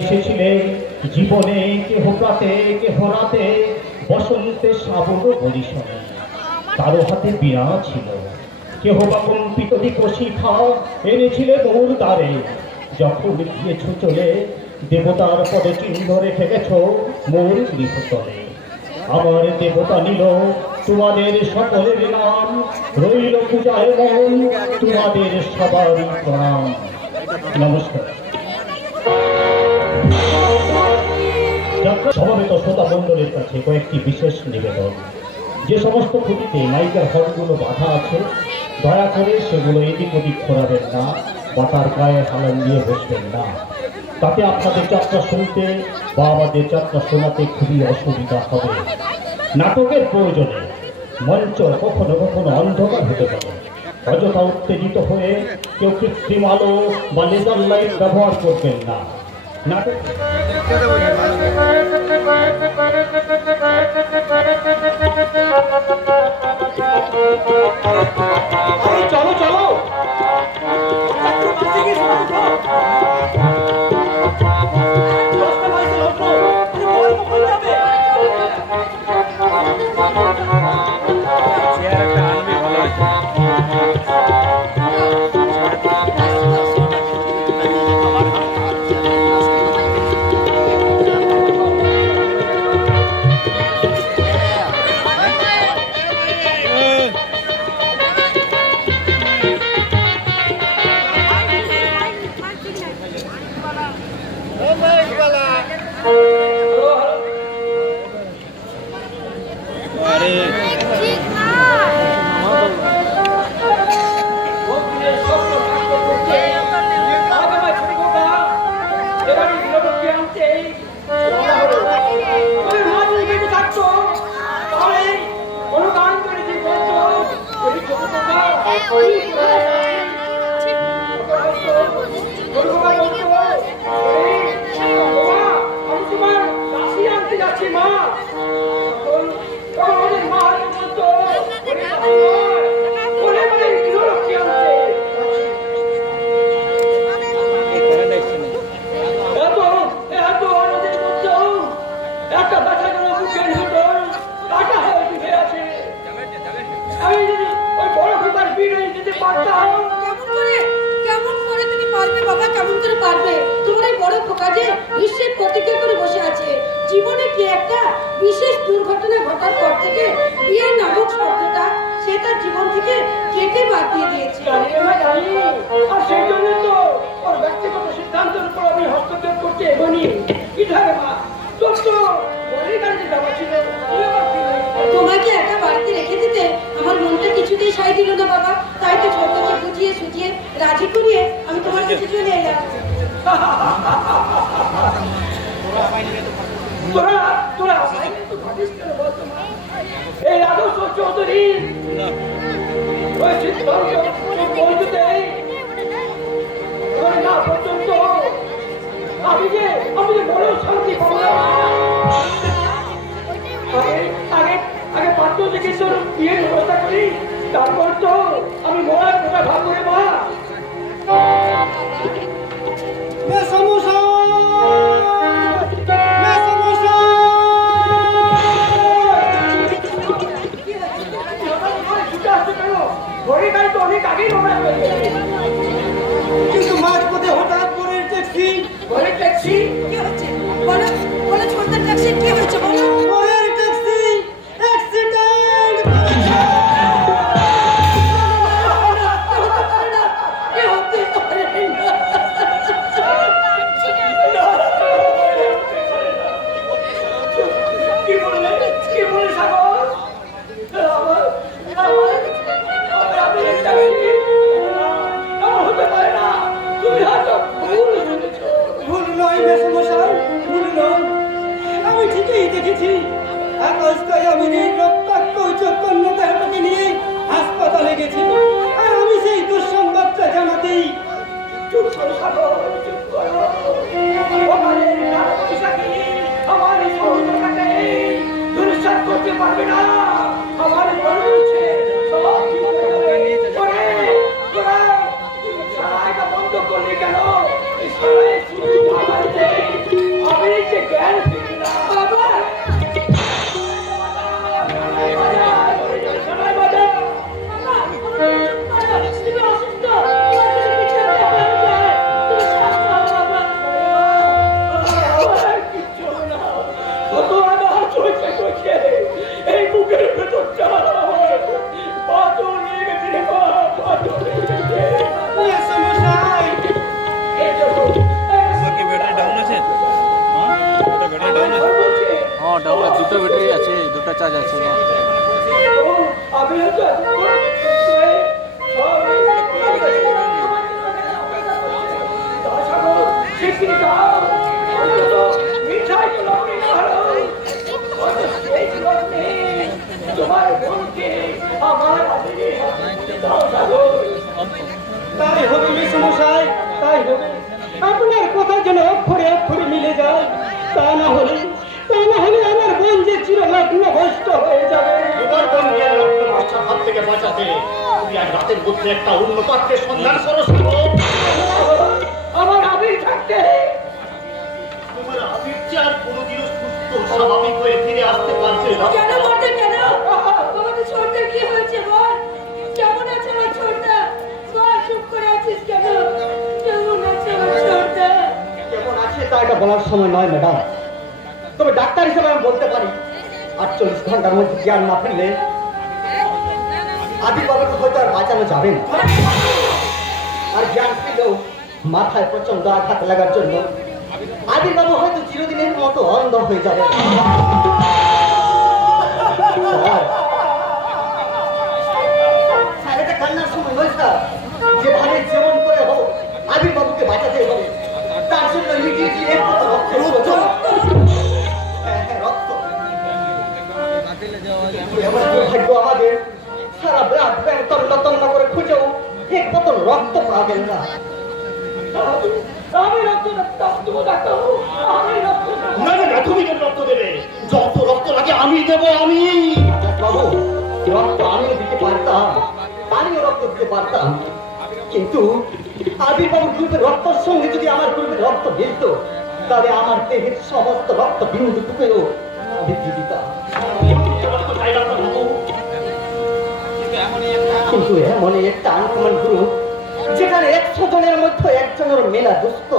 এসেছিলে জীবনে কেহ প্রাতে কেহ রাতে বসন্তে শ্রাবণ বরিশনে, কারো হাতে বীণা ছিল, কেহ বা কম্পিত শিখা এনেছিলে মোর দ্বারে। যখন গিয়েছ চলে দেবতার পদে চিহ্ন রেখে গেছ মোর গৃহতলে। আমার দেবতা নিল তোমাদের সকলের নাম, রইল পূজায় মন তোমাদের সবারই প্রণাম। নমস্কার। সমবেত শ্রোতা মণ্ডলের কাছে কয়েকটি বিশেষ নিবেদন। যে সমস্ত খুঁটিতে নায়িকার হটগুলো বাধা আছে, দয়া করে সেগুলো এদিক ওদিক ঘোরাবেন না বা তার গায়ে হালান দিয়ে বসবেন না। তাতে আপনাদের যাত্রা শুনতে বা আমাদের যাত্রা শোনাতে খুবই অসুবিধা হবে। নাটকের প্রয়োজনে মঞ্চ কখনো কখনো অন্ধকার হতে পারে। অযথা উত্তেজিত হয়ে কেউ কৃত্রিম আলো বা লেজার লাইট ব্যবহার করবেন না। নাটক চলো চলো জীবনে কি একটা বিশেষ দুর্ঘটনা ঘটার পর থেকে বিয়ের নামক শব্দটা সে তার জীবন থেকে কেটে বাদ দিয়ে দিয়েছে। আর সেই জন্য তো ওর ব্যক্তিগত সিদ্ধান্তের উপর আমি হস্তক্ষেপ করতে এগোনি। কি ধরে মা, তোর তো বড়ই গাড়িতে যাওয়া ছিল, তোমাকে একা বাড়িতে রেখে দিতে আমার মনটা কিছুতেই সাই দিল না বাবা। তাই তো ছোটকে বুঝিয়ে সুঝিয়ে রাজি করিয়ে আমি তোমার কাছে চলে এলাম। এই আদর্শ চৌধুরী ওই সিদ্ধান্ত পৌঁছতে না পর্যন্ত আমি যে বড় শান্তি পাবো না। আগে পাত্র থেকে তোর বিয়ের ব্যবস্থা করি, তারপর তো আমি মরার কথা ভাব করে মা। কিন্তু মাঝপথে হঠাৎ করে ট্যাক্সি কি হচ্ছে বলো বলো, ছোটদার ট্যাক্সি কি হচ্ছে বলো। Taxi accident. কি বলে সাগর, হতে পারে না। তুমি হয়তো ভুল নয় মেসমশাই, ভুল নয়। আমি ঠিকই দেখেছি আকাশটায় আমি রক্তাক্ত চৈতন্য দেহটাকে নিয়ে হাসপাতালে গেছি। আর আমি সেই দুঃসংবাদটা জানাতেই চুপ করো সাগর, চুপ করো। আমার এই সহজটাকে দুঃসাদ করতে পারবে না। আমার মনে হচ্ছে সব সারাইটা বন্ধ করলে কেন? এই সারাই শুধু বাচ্চা যাচ্ছে আমি হয়তো তোমার বোনকে আমার তাই হবে মেসমশাই, তাই হবে। আপনার কথা যেন অক্ষরে অক্ষরে মিলে যায়, তা না হলে আমার বোন যে চিরলগ্ন ভ্রষ্ট হয়ে যাবে। তোমার বোনকে রক্তমাস্টার হাত থেকে বাঁচাতে তুমি আজ রাতের মধ্যে একটা অন্য পাত্রের সন্ধান করো। আমার আবির থাকতে তোমার আবির যে আর কোনোদিনও সুস্থ স্বাভাবিক হয়ে ফিরে আসতে পারছে না। কেন বলতে কেন? তোমাদের ছোটটা কি হয়েছে বল? কেমন আছে আমার ছোটটা? বল, চুপ করে আছিস কেন? কেমন আছে আমার ছোটটা? কেমন আছে তা এটা বলার সময় নয় ম্যাডাম, তবে ডাক্তার হিসেবে আমি বলতে পারি 48 ঘন্টার মধ্যে জ্ঞান না ফিরলে আবির বাবাকে হয়তো আর বাঁচানো যাবে না। আর জ্ঞান ফিরলেও মাথায় প্রচন্ড আঘাত লাগার জন্য আবির বাবু হয়তো চিরদিনের মতো অন্ধ হয়ে যাবে। স্যার, এটা কান্নার সময় নয় স্যার। যেভাবে যেমন করে হোক আবির বাবুকে বাঁচাতে হবে। তার জন্য ইমিডিয়েটলি এক মতো রক্তের প্রয়োজন। হ্যাঁ, রক্ত। এমন দুর্ভাগ্য আমাদের, সারা ব্লাড ব্যাংক তন্ন করে খুঁজেও এক বোতল রক্ত পাওয়া গেল না। আমি রক্ত দেবো ডাক্তার, আমি রক্ত দেবো। না না না, তুমি কেন রক্ত দেবে? যত রক্ত লাগে আমি দেবো। আমি বাবু, রক্ত আমিও দিতে পারতাম, আমিও রক্ত দিতে পারতাম, কিন্তু আবির বাবুর গ্রুপের রক্তের সঙ্গে যদি আমার গ্রুপের রক্ত মিলত তাহলে আমার দেহের সমস্ত রক্ত বিন্দুটুকুও আমি দিয়ে দিতাম। কিন্তু এমনই একটা আনকমন গ্রুপ যেখানে 100 জনের মধ্যে একজনের মেলা দুস্থ।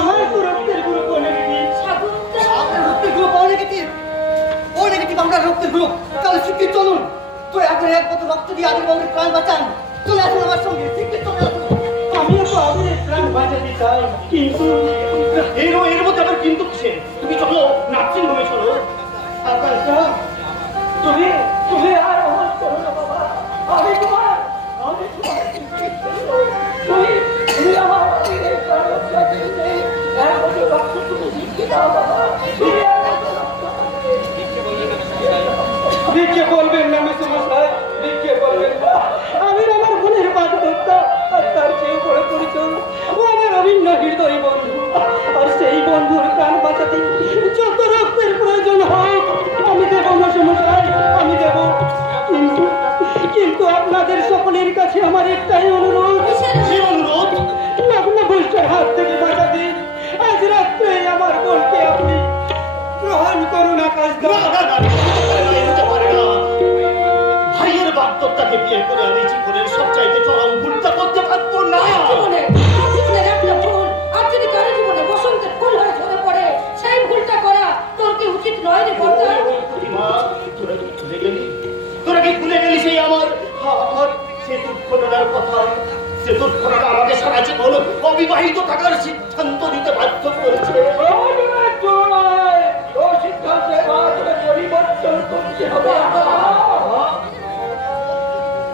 আমার তো রক্তের গ্রুপ ও নেগেটিভ। আপনার রক্তের গ্রুপ ও নেগেটিভ? ও নেগেটিভ আমরা রক্তের গ্রুপ। তাহলে শিগগির চলুন, তো এখন এক বোতল রক্ত দিয়ে আবির বাবুর প্রাণ বাঁচান। চলে আসুন আমার সঙ্গে, শিগগির চলে আসুন। আমিও তো আবিরের প্রাণ বাঁচাতে চাই, কিন্তু এর মধ্যে আবার কিন্তু কিসের? তুমি চলো, নার্সিং হোমে চলো। তুমি আর অমল করো না বাবা। আমি তোমার তুমি আমার রক্ত তুমি শিখতে দাও বাবা। ভিক্ষে বলবেন না মেসমশাই, ভিক্ষে বলবেন না। আমির আমার বোনের বাধ্যতা আর তার চেয়েও বড় পরিচয় ও আমার অভিন্ন হৃদয় বন্ধু। আর সেই বন্ধুর প্রাণ বাঁচাতে যত রক্তের প্রয়োজন হোক আমি দেব মেসমশাই, আমি দেব। কিন্তু আপনাদের সকলের কাছে আমার একটাই অনুরোধ। অনুরোধ? লগ্ন ভ্রষ্টের হাত থেকে বাঁচাতে আজ রাত্রে আমার বোনকে আপনি গ্রহণ করুন। আকাশ ভাইয়ের বাধ্যতাকে বিয়ে করে আমি জীবনের সবচাইতে চরম ভুলটা করতে পারবো না। জীবনের একটা ভুল, আর যদি কারো জীবনে বসন্তের ফুল হয়ে ঝরে পড়ে সেই ভুলটা করা তোর কি উচিত নয় রে বন্ধু? তোরা কি ভুলে গেলি সেই আমার সে দুর্ঘটনার কথা? সে দুর্ঘটনা আমাকে সারা জীবন অবিবাহিত থাকার সিদ্ধান্ত নিতে বাধ্য করেছে।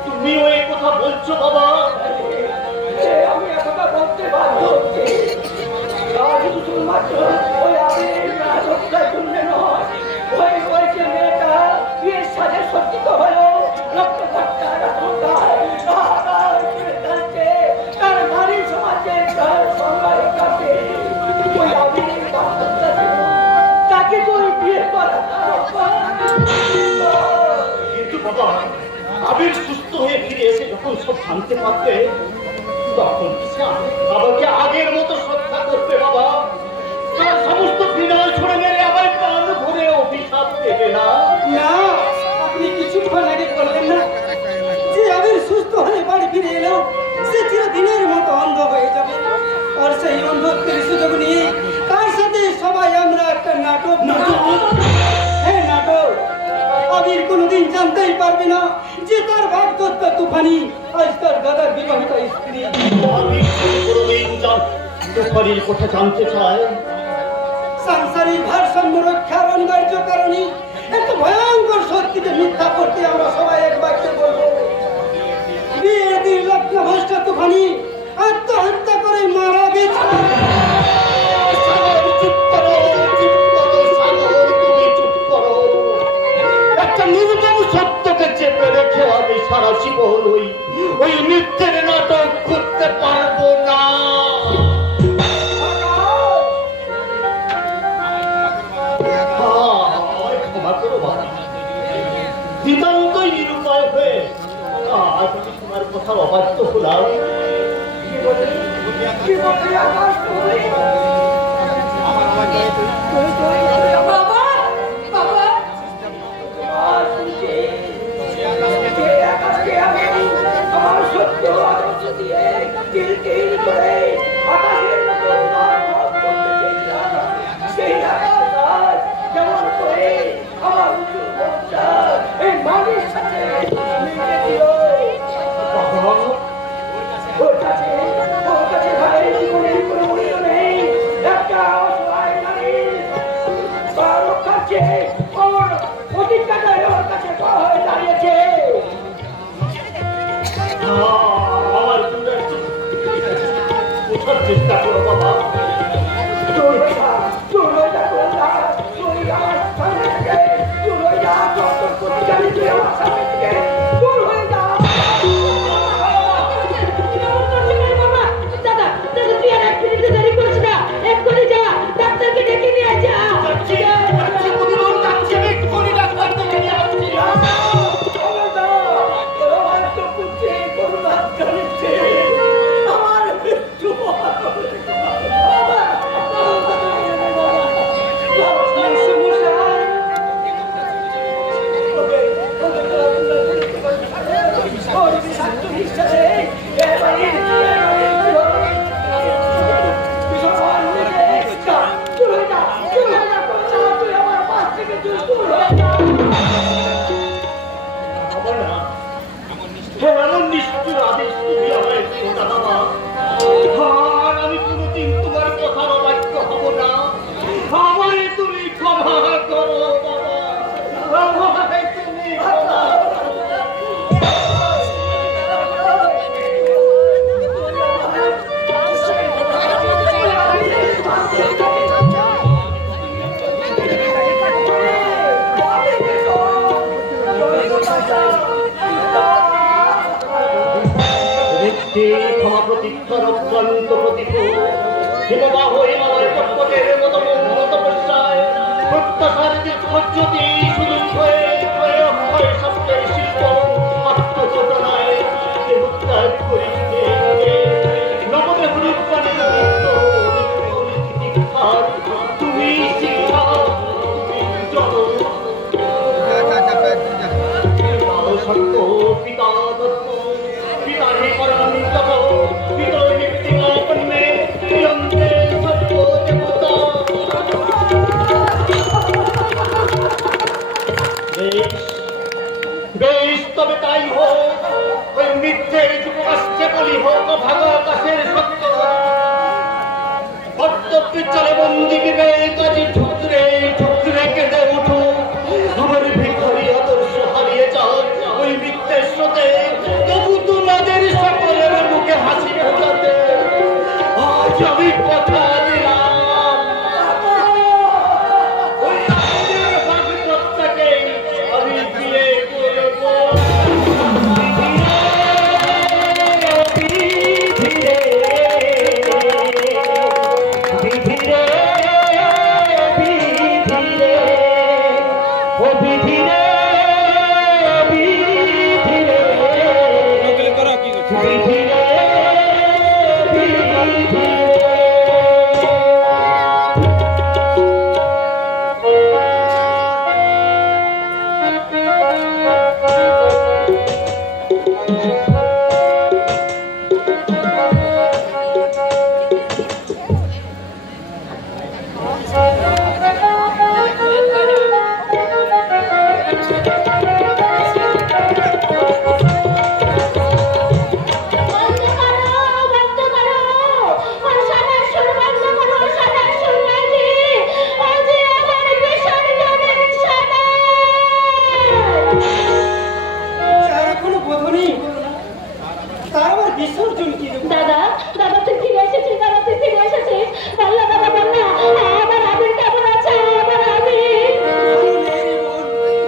তুমিও এই কথা বলছো বাবা? আমি একথা বলতে বাধ্য হচ্ছি। শুধুমাত্র ওই আবির শুনলে নয়, ওই যে মেয়েটা বিয়ের সাথে সজ্জিত হলো তার নারী সমাজে তার সংগ্রামের কাছে ওই আবিরের তাকে তো বিয়ে করা। কিন্তু বাবা, আবির সুস্থ হয়ে ফিরে এসে যখন সব জানতে পারবে তখন আমাকে আগের মতো শ্রদ্ধা করবে বাবা। তার সমস্ত বিনয় ছড়ে মেরে আমার প্রাণ ভরে অভিশাপ দেবে না। না, আপনি কিছুক্ষণ আগে বললেন না যে আবির সুস্থ হয়ে বাড়ি ফিরে এলেও সে চিরদিনের মতো অন্ধ হয়ে যাবে। আর সেই অন্ধত্বের সুযোগ নিয়ে তার সাথে সবাই আমরা একটা নাটক। হ্যাঁ, নাটক। আবির কোনোদিন জানতেই পারবে না যে তার ভাগ্যত্ব তুফানি আজ তার দাদার বিবাহিত স্ত্রী। আবির কোনোদিন তুফানির কথা জানতে চায়? সংসারী ভারসাম্য রক্ষার অনিবার্য কারণে এত ভয়ঙ্কর সত্যিকে মিথ্যা করতে আমরা সবাই এক বাক্যে বলবো, বিয়ের দিন লগ্নভ্রষ্ট তুফানি আত্মহত্যা করে মারা গেছে। একটা নির্মম সত্যকে চেপে রেখে আমি সারা জীবন ওই মিথ্যের নাটক করতে পারবো না। ক্ষমা করো বাবা, নিতান্তই নিরুপায় হয়ে আজ আমি তোমার কথা অবাধ্য হলাম। চেষ্টা করো বাবা, আমি কোনোদিন তোমার কথার অবাধ্য হব না। আমায় তুমি ক্ষমা করো বাবা, আমায় তুমি ক্ষমা প্রতীক্ষার অক্লান্ত প্রতিকূল হিমবাহ হিমালয় পর্বতের মতো মৌন তপস্যায় প্রত্যাশার দীর্ঘজ্যোতি সুদূর হয়ে অক্ষয় শব্দের শিল্প আত্মচেতনায় দেহত্যাগ করিতে নবদে হরিপ্রাণী দীক্ষার তুমি শিক্ষা সত্য পিতা তত্ত্ব পিতাহি পরমন্তম পিতর মৃত্যুপন্নে প্রিয়ন্তে সত্য দেবতা। বেশ তবে তাই হোক, ওই মিথ্যের যুগাস্যে বলি হোক ভাগ আকাশের সত্য কর্তব্য চলে বন্দি বিবেক আজি ঠুকরে ঠুকরে কেঁদে উঠো। আমার ভিখারি আদর্শ হারিয়ে যাক ওই মিথ্যের স্রোতে, তবু তোমাদের সকলের মুখে হাসি ফোটাতে আজ আমি কথা দিলাম। ওই আমাদের ভাগ্যটাকে আমি বিয়ে করব। ধীরে ধীরে বিসর্জন কি দেবো? দাদা দাদা তুই ফিরে এসেছিস, দাদা তুই ফিরে এসেছিস। বললা দাদা বললা, আমার আবির কেমন আছে? আমার আবির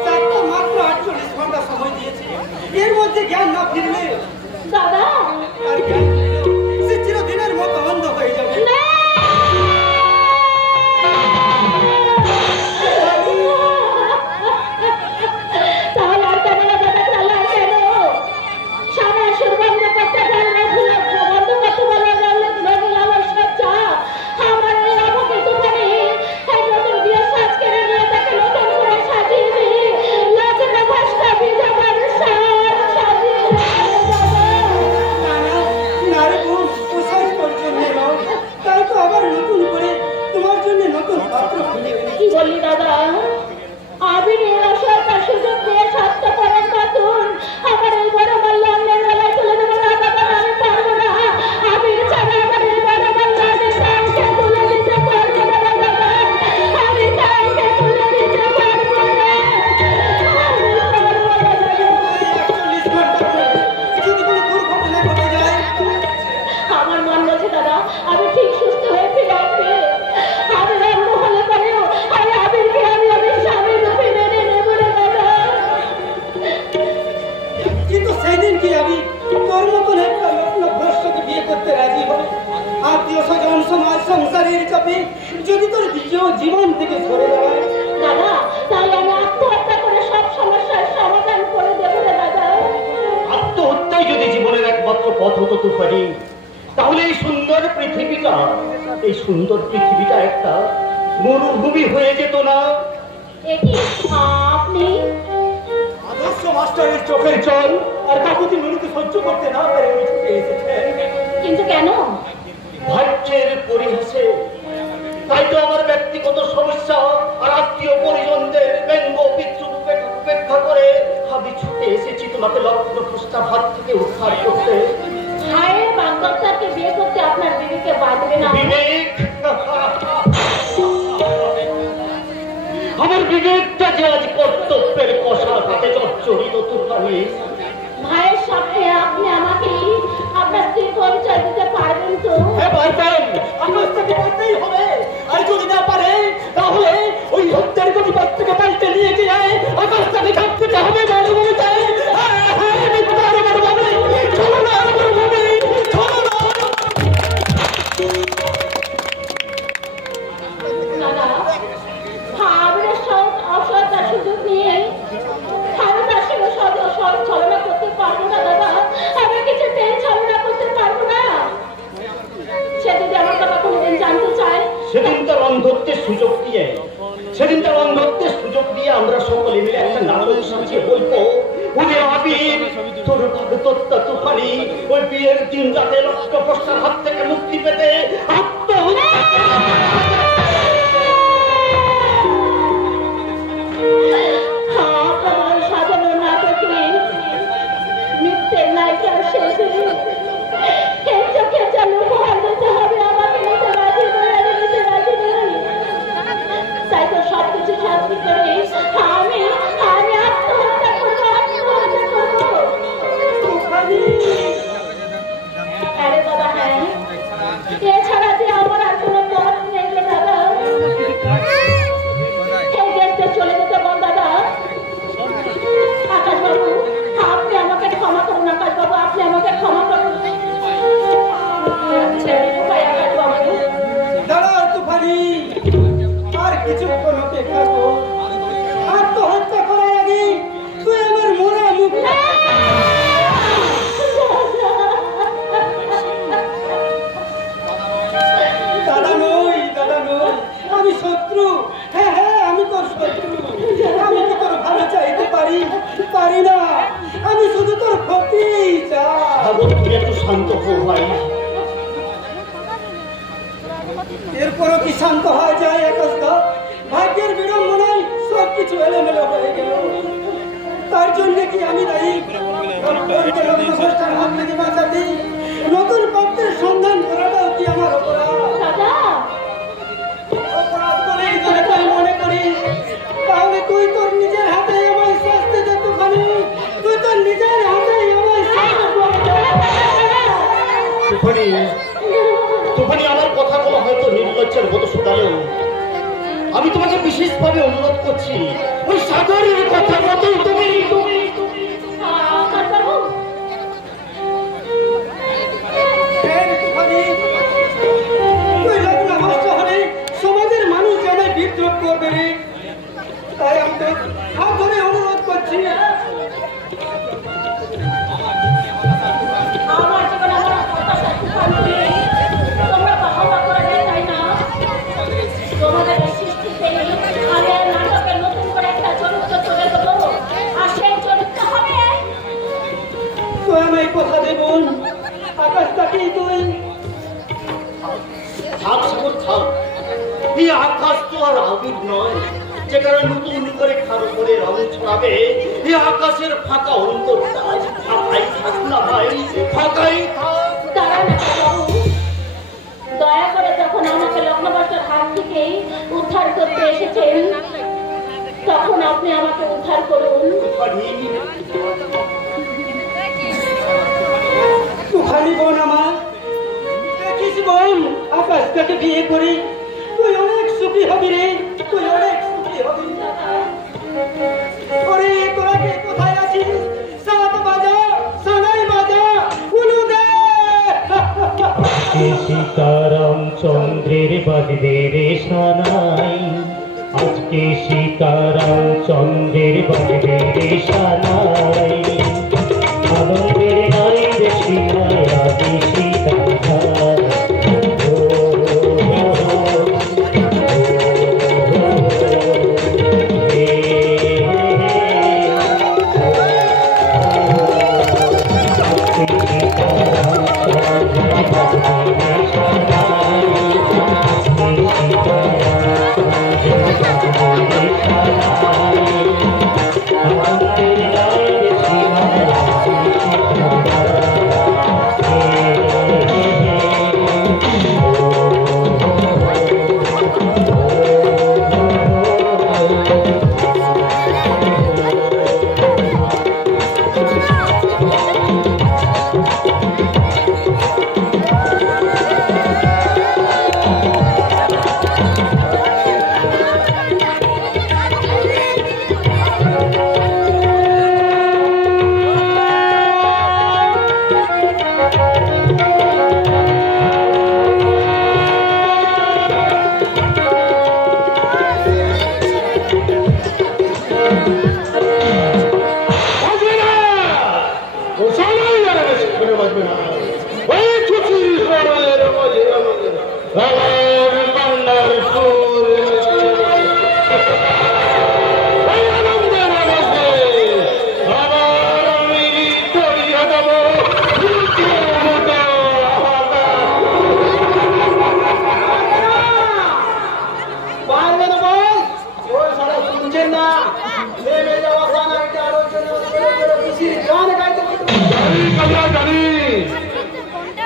ডাক্তার মাত্র 48 ঘন্টা সময় দিয়েছে, এর মধ্যে জ্ঞান না ফিরলে দাদা আর জ্ঞান ফিরলেও সে চিরদিনের মতো অন্ধ হয়ে যাবে। তাহলে আর কেন দাদা চালা কেন? সারা সুর বন্ধ করতে পারলে বন্ধ করতে বলা গেলে সজ্জা আমার এই আমাকে দোকানে নতুন বিয়ে সাজ করে নিয়ে তাকে নতুন করে সাজিয়ে দিই, লাচনা ভাষা বিজাবার সাজিয়ে নারে বোন, পোশাক পর্যন্ত নয়, তাই তো আবার নতুন করে তোমার জন্য নতুন পাত্র খুলে এনেছি। কি বললি দাদা? আবিরের অসহায়তার সুযোগ দিয়ে স্বার্থপরের নতুন আমার এই বড় মাল্লানের বেলায় তুলে দেবো না দাদা, আমি পারবো না। আবির ছাড়া আমার এই বড় মাল্লানের কাউকে তুলে দিতে পারবো না দাদা, আমি কাউকে তুলে দিতে পারবো না। 48 ঘন্টা পরে যদি কোনো দুর্ঘটনা ঘটে যায়, আমার মন বলছে দাদা আমি ঠিক সুস্থ হয়ে ফিরে আসবে। আমি অন্য হলে পরেও আমি আবিরকে আমি স্বামী রূপে মেনে নেবো না দাদা। কিন্তু সেদিন কি আমি তোর মতন একটা ভ্রষ্টকে বিয়ে করতে রাজি হবে? আত্মীয় স্বজন সমাজ সংসারের চাপে যদি তোর জীবন থেকে সরে দাঁড়ায়, দাদা তাহলে আমি আত্মহত্যা করে সব সমস্যার সমাধান করে দেবো না দাদা। আত্মহত্যাই যদি জীবনের একমাত্র পথ হতো তুফানি, তাহলে এই সুন্দর পৃথিবীটা একটা মরুভূমি হয়ে যেত না? একি আপনি আদর্শ মাস্টারের চোখের জল আর কাকুতি মিনতি সহ্য করতে না পেরে উনি ছুটে এসেছেন। কিন্তু কেন? ভাগ্যের পরিহাসে তাই তো আমার ব্যক্তিগত সমস্যা আর আত্মীয় পরিজনদের ব্যঙ্গ বিদ্রুপ উপেক্ষা করে আমি ছুটে এসেছি তোমাকে লক্ষ্য প্রস্তাব হাত থেকে উদ্ধার করতে। ভাইয়ের বাগদত্তাকে বিয়ে করতে আপনার বিবেকে বাঁধবে না? বিবেক? আমার বিবেকটা যে আজ কর্তব্যের কষাঘাতে জর্জরিত তুফানি। ভাইয়ের সামনে আপনি আমাকে আপনার স্ত্রী পরিচয় দিতে পারবেন তো? হ্যাঁ পারবেন, আকাশটাকে করতেই হবে। আর যদি না পারে তাহলে ওই হত্যার গতিপথ থেকে পাল্টে নিয়ে গিয়ে আকাশটাকে ঢাকতে হবে। বড় বড় যায় চলো না, চলো না। দাদা আবিরের অসহায়তার সুযোগ নিয়ে আমি তার সঙ্গে ছলনা করতে পারবো না দাদা, আমি কিছুতেই ছলনা করতে পারবো না। সে যদি আমার কথা কোনোদিন জানতে চায়, সেদিন তার অন্ধত্বের সুযোগ দিয়ে আমরা সকলে মিলে একটা নাটক সাজিয়ে বলবো, ওরে আবির তোর ভাগদত্তা তুফানি ওই বিয়ের দিন রাতে লক্ষ্যভ্রষ্টার হাত থেকে মুক্তি পেতে আত্মহত্যা। আপনার সাজানো নাটকে নৃত্যের নায়িকার শেষে খেঁচা খেঁচা উপহার দিতে হবে আমাকে। নিতে রাজি নই, আমি নিতে রাজি নই। তাই তো সবকিছু শাস্তি করে আমি আত্মহত্যা করবো, আত্মহত্যা করবো। আরে দাদা হ্যাঁ, এছাড়া যে আমার আর কোনো পথ নেই রে দাদা। এই দেশটা চলে যেতে বল দাদা। আকাশবাবু আপনি আমাকে ক্ষমা করুন, আকাশবাবু আপনি আমাকে ক্ষমা করুন। আকাশবাবু দাঁড়াও তুফানি, আর কিছুক্ষণ অপেক্ষা কর। আত্মহত্যা করার আগে তুই আমার মোড়া মুখ দাদা নই, আমি শত্রু। হ্যাঁ হ্যাঁ আমি তোর শত্রু। আমি কি তোর ভালো চাইতে পারি না, আমি শুধু তোর ক্ষতি চাই। একটু শান্ত হও ভাই। এরপরও কি শান্ত হওয়া যায় আকাশদা? ভাগ্যের বিড়ম্বনায় সবকিছু এলোমেলো হয়ে গেল। তার জন্য কি আমি দায়ী? হাত থেকে বাঁচাতে নতুন পথের সন্ধান করাটাও কি আমার অপরাধ? দাদা অপরাধ বলেই যদি তুই মনে করিস, তাহলে তুই তোর নিজের হাতে আমায় শাস্তি দে তুফানি। তুই তোর নিজের হাতে আমায় শাস্তি দে। তুফানি আমার কথাগুলো হয়তো নির্লজ্জের মতো শোনালেও আমি তোমাকে বিশেষভাবে অনুরোধ করছি ওই সাগরের কথা মতো তুমি সমাজের মানুষ জানায় বিদ্রোহ করবে রে, তাই আমি তো হাত ধরে অনুরোধ করছি। আমার জীবনে আমার হতাশা তুফান দিয়ে তোমরা বাহবা করে দেয়, তাই না? তোমাদের এই সৃষ্টিতে আমি এই নাটকে নতুন করে একটা চরিত্র তুলে দেবো, আর সেই চরিত্র হবে তো আমি কথা দেব, আকাশটাকেই তুই থাক সাগর থাক। এই আকাশ তো আর আবির নয় যেখানে নতুন করে খারো করে রং ছড়াবে। এই আকাশের ফাঁকা অন্তরটা আজ ফাঁকাই থাক না ভাই, ফাঁকাই থাক। দাঁড়ান একটা বাবু, দয়া করে যখন আমাকে লগ্নবাসের হাত থেকেই উদ্ধার করতে এসেছেন তখন আপনি আমাকে উদ্ধার করুন। তুফানি বোন আমার, দেখিস বোন আকাশটাকে বিয়ে করি তুই অনেক সুখী হবি রে, তুই অনেক সুখী হবি। ওরে তোরা কে কোথায় আছিস? সাত বাজা, সানাই বাজা, উলু দে। সীতারাম চন্দ্রের বাজবে রে সানাই, আজকে সীতারাম চন্দ্রের বাজবে রে সানাই। আনন্দের নারী রে সীতায় আদি সীতাধার।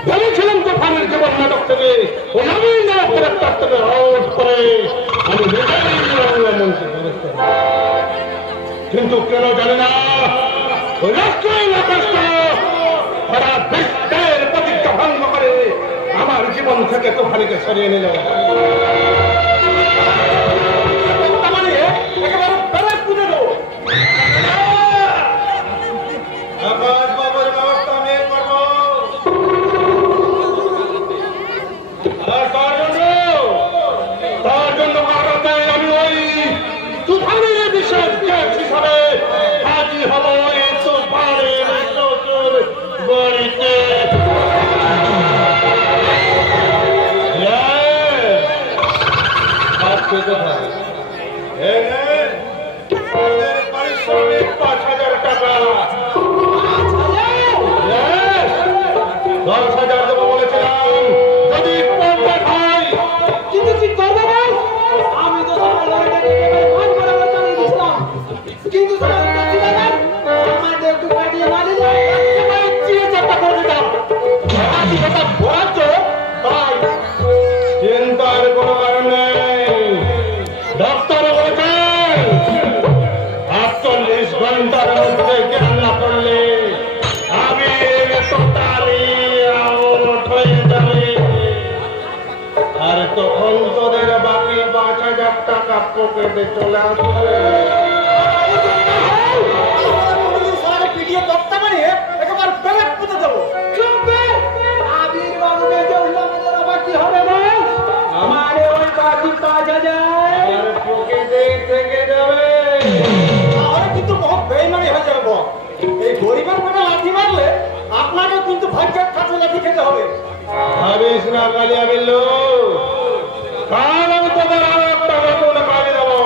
বলেছিলাম তুফানের জীবন নাটক থেকে কিন্তু কেন জানে না ওই রাষ্ট্রীয় সারা বিশ্বের প্রতিজ্ঞা ভঙ্গ করে আমার জীবন থেকে তুফানিকে সরিয়ে নিল। পারিশ্রমিক ৫,০০০ টাকা। টাকা পকেটে চলে আসবে। আপনারও কিন্তু ভাগ্যের কাছে লাঠি খেতে হবে। ভাবিস না কালিয়া বিল্লু, কাল আমি তোমার আরো একটা নতুন বাড়ি দেবো।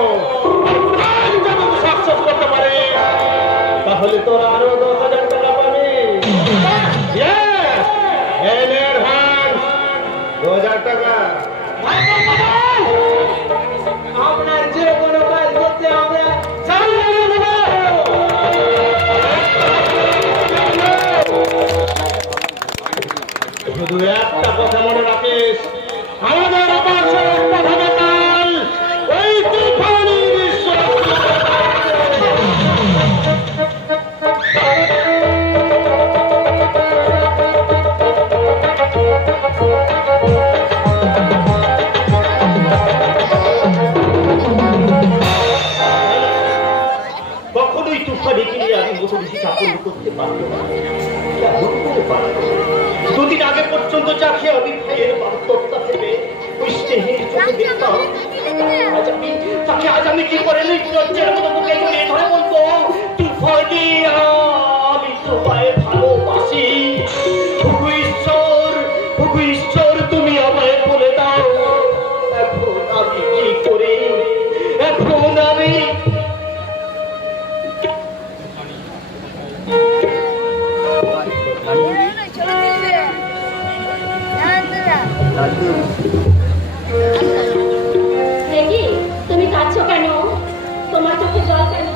যদি সাকসেস করতে পারি তাহলে তোর আরো 10,000 টাকা পাবি। $2,000 টাকা। আপনার যে কোনো কাজ করতে হবে। শুধু একটা কথা মনে রাখিস, আমাদের আবার একটা ভাবে কাল ওই তুফানের কখনোই তুফানিকে নিয়ে আমি মতো বেশি চাকরি করতে পারবো না। কেমন করে পারবো? দুদিন আগে পর্যন্ত যা খেয়ে আমি ভাইয়ের বার্তা থেকে ওই স্নেহের চোখে দেখতাম, আজ আমি কি করে নির্লজ্জের মতো বুকে জড়িয়ে ধরে বলবো, তুফানি আমি তোমায় ভালোবাসি। ওগো ঈশ্বর তুমি আমায় বলে দাও, এখন আমি কি করে, এখন আমি তুমি কাঁদছো কেন? তোমার চোখে জল কেন?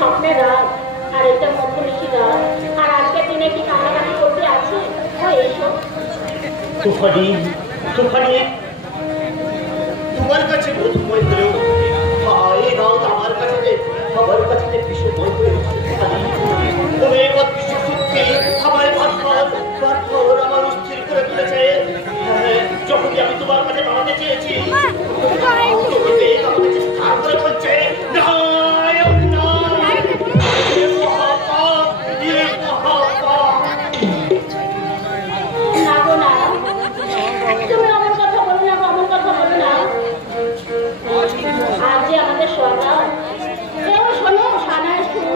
স্বপ্নের রাত আর এটা মধ্যনিশি রাত, আর আজকের দিনে কি কান্নাকাটি করতে আছে? এসো তুফানি, তোমার কাছে বোধময় হলেও এই রাত আমার কাছে ভীষণময় হয়ে সত্যি আমার আমার অস্থির করে তুলেছে। যখনই আমি তোমার কাছে দাঁড়াতে চেয়েছি বলছে তুমি অমন কথা বলো না, অমন কথা বলো না। আজ যে আমাদের সরকার, শোনো সানায় শুরু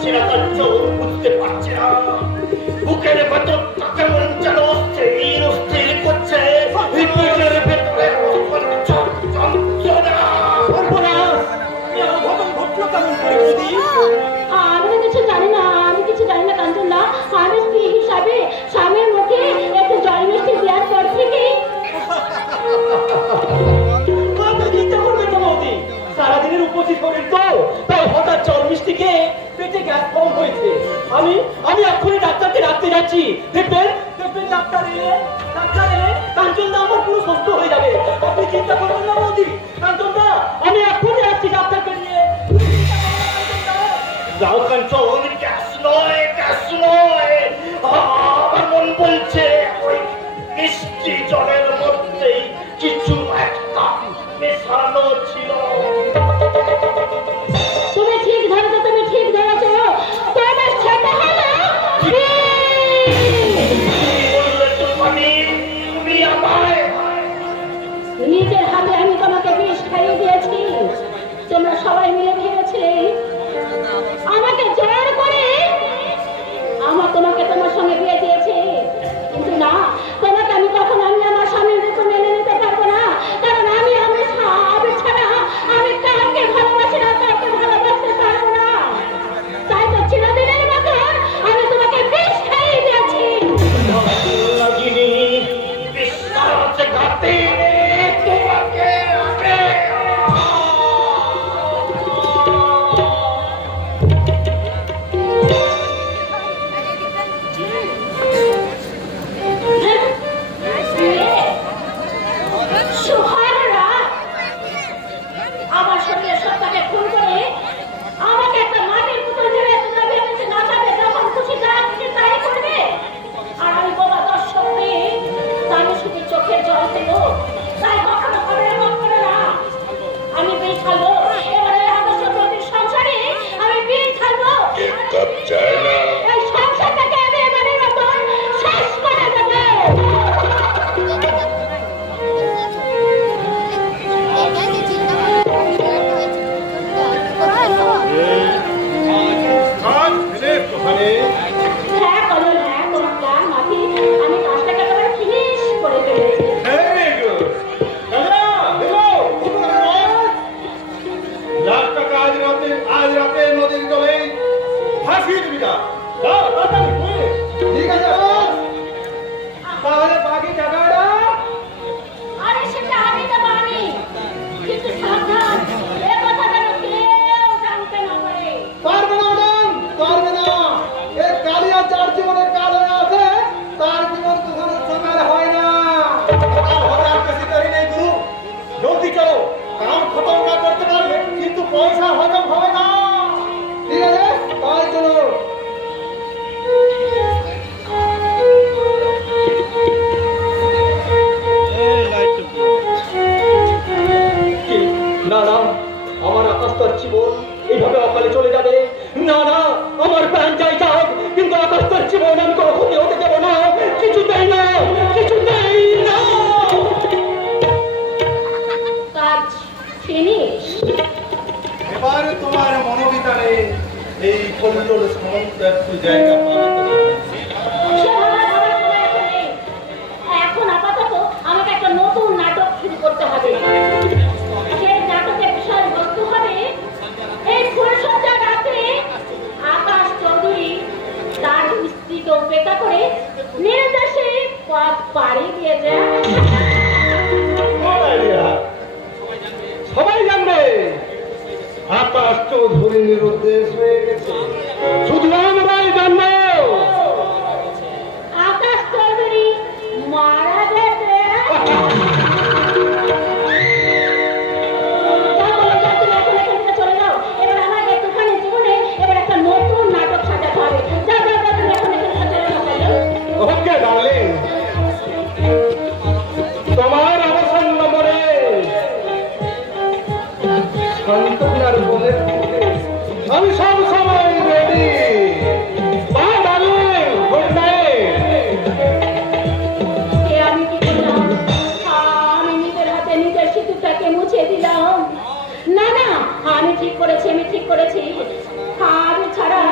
পারছি না কাঞ্চন, বুঝতে পারছি না। বুকের ভেতরটা কেমন যেন অস্থির অস্থির করছে, পেটের ভেতরে আমি কিছু জানি না, আমি কিছু জানি না কাঞ্চন না। আমি স্ত্রী হিসাবে স্বামীর মুখে একটু জল মিষ্টি দেওয়ার পর থেকে সারাদিনের উপস্থিত করেন তো, তাই হঠাৎ জল মিষ্টি খেয়ে পেটে গ্যাস ফর্ম হয়েছে। আমি এক্ষুনি ডাক্তারকে ডাকতে যাচ্ছি। দেখবেন ডাক্তার এলে কাঞ্চন দা আমার পুরো সুস্থ হয়ে যাবে। আপনি চিন্তা করবেন না বৌদি। কাঞ্চন দা, আমি এক্ষুনি যাচ্ছি ডাক্তারকে নিয়ে। যাও কাঞ্চন, গ্যাস নয়, গ্যাস নয়। আমার মন বলছে ওই মিষ্টি জলের মধ্যেই কিছু একটা মেশানো ছিল। তুমি ঠিক ধরেছো, তুমি ঠিক ধরেছো। তোমার সেটা হলো নিজের হাতে আমি তোমাকে বিষ খাইয়ে দিয়েছি। তোমরা সবাই মিলে ভেবেছিলে আমাকে জোর করে তোমাকে তোমার সঙ্গে বিয়ে দিয়েছে, কিন্তু না, তোমাকে আমি কখনো আমি আমার স্বামীর মতো মেনে নিতে পারবো না। কারণ আমি ছাড়া আমি কাউকে ভালোবাসি না, কাউকে ভালোবাসতে পারবো না। তাই তো চিরদিনের মতো আমি তোমাকে বিষ খাইয়ে দিয়েছি। আমার শরীরের সত্তাকে খুন করে আমাকে একটা মাটির পুতুল ধরে তোমরা ভেবেছে নাচাবে, যখন খুশি যা খুশি তাই করবে। আর আমি বোবা দর্শক পেয়ে আমি শুধু চোখের জল দেব, তাই কখনো করে না। আমি বিষ খাবো, এবারে আদর্শ প্রতির সংসারে আমি বিষ খাবো। এই সংসারটাকে আমি এবারে মতন শেষ করে দেবো। হ্যাঁ কলন, হ্যাঁ তোমার প্ল্যান মাফি আমি কাজটাকে একেবারে ফিনিশ করে ফেলেছি। আজ রাতে নদীর জলে ভাসিয়ে দিবি না। ঠিক আছে, তাহলে বাকি টাকাটা আরে সেটা আমি দেবো আমি, কিন্তু সাবধান, এ কথা যেন কেউ জানতে না পারে। পারবে না ম্যাডাম, পারবে না। এই কালিয়া যার জীবনে কাল হয়ে আছে, তার জীবন কখনো সকাল হয় না। আর বেশি দেরি নেই গুরু, জলদি চলো। কাম খতম না করতে পারবে কিন্তু পয়সা হজম হবে না। ঠিক আছে, তাই চলো। না না, আমার আকাশটার জীবন এইভাবে অকালে চলে যাবে না। না, আমার প্রাণ চাই যাক, কিন্তু আকাশটার জীবন আমি কোনো ক্ষতি হতে দেবো না। কিছুতেই না, কিছুতেই না। কাজ ফিনিশ। এবার তোমার মনোবিতানে এই কল্লোল সামন্ত একটু জায়গা পাবে। এখন আপাতত আমাকে একটা নতুন নাটক শুরু করতে হবে। সেই নাটকের বিষয়বস্তু হবে এই ফুলসজ্জা রাতে আকাশ চৌধুরী তার স্ত্রীকে উপেক্ষা করে নির্দেশে পথ পাড়ি দিয়ে যায়। সবাই জানবে আকাশ চৌধুরীর উদ্দেশ্য হয়ে গেছে, শুধু আমরাই জানবো। আকাশ চৌধুরী মারা গেছে। চলে যাও, এবার আমাকে তুফানি জীবনে এবার একটা নতুন নাটক সাজাতে হবে। যাও যাও যাও, তুমি এখন এখান থেকে চলে যাও। ওকে ডার্লিং, তোমার অবসর নম্বরে শান্তনার বলে আমি সব সময় ready. Bye darling, good night. আমি কি করলাম? আমি নিজের হাতে নিজের সিঁদুরটাকে মুছে দিলাম। না না, আমি ঠিক করেছি, আমি ঠিক করেছি। আমি ছাড়া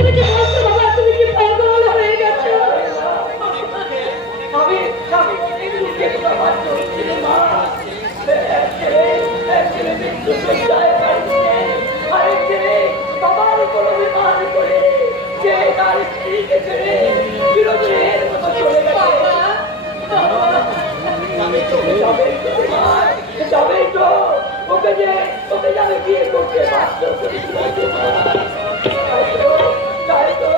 তুমি কি বলছো বাবা? তুমি কি পাগল হয়ে গেছো? আমি এগুলোকে প্রমাণ করছি মা। এক ছেলে মৃত্যু সজ্জায় কাটছে, আরেক ছেলে বাবার উপর অভিমান করে সে তার স্ত্রীকে ছেড়ে বিরোধের মতো চলে গেছে। যাবেই তো, ওকে যে আমি বিয়ে করতে বাধ্য করেছিলাম। তাই তো